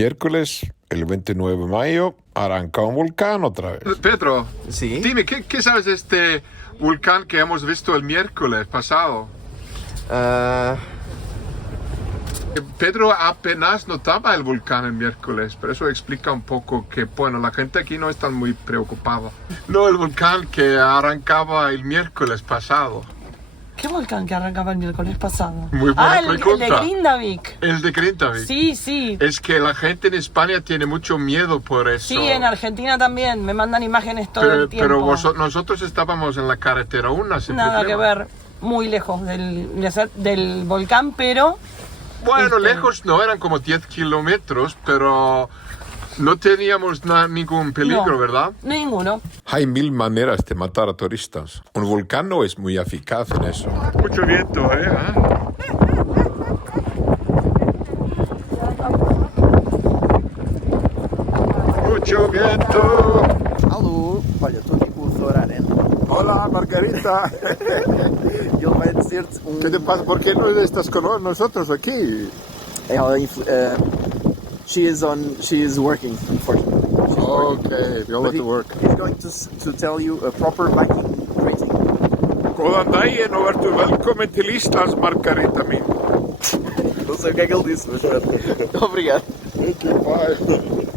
Miércoles, el 29 de mayo, arranca un volcán otra vez. Pedro, Sí. dime, ¿qué sabes de este volcán que hemos visto el miércoles pasado? Pedro apenas notaba el volcán el miércoles, pero eso explica un poco que, bueno, la gente aquí no está muy preocupada. No, el volcán que arrancaba el miércoles pasado. ¿Qué volcán que arrancaba el miércoles pasado? Muy buena el de pregunta. Grindavik. El de Grindavik. Sí. Es que la gente en España tiene mucho miedo por eso. Sí, en Argentina también. Me mandan imágenes todo el tiempo. Pero nosotros estábamos en la carretera 1 sin Nada problema. que ver. Muy lejos del volcán, pero... Bueno, lejos no, eran como 10 kilómetros, pero no teníamos ningún peligro, No, ¿verdad? Ninguno. Hay mil maneras de matar a turistas. Un volcán no es muy eficaz en eso. Mucho viento, Mucho viento. Alô, olha, estou aqui com o Sr. Aren. Hola, Margarita. Ele vai dizer-te ¿Qué te pasa? ¿Por qué no estás con nosotros aquí? she is working, unfortunately. She's working. Okay, you'll But have to work. he's going to tell you a proper Viking greeting. Góðan daginn og vertu velkomin til Íslands, Margarita mín. Não sei o que é que ele disse, mas pronto. Obrigado. Okay, bye.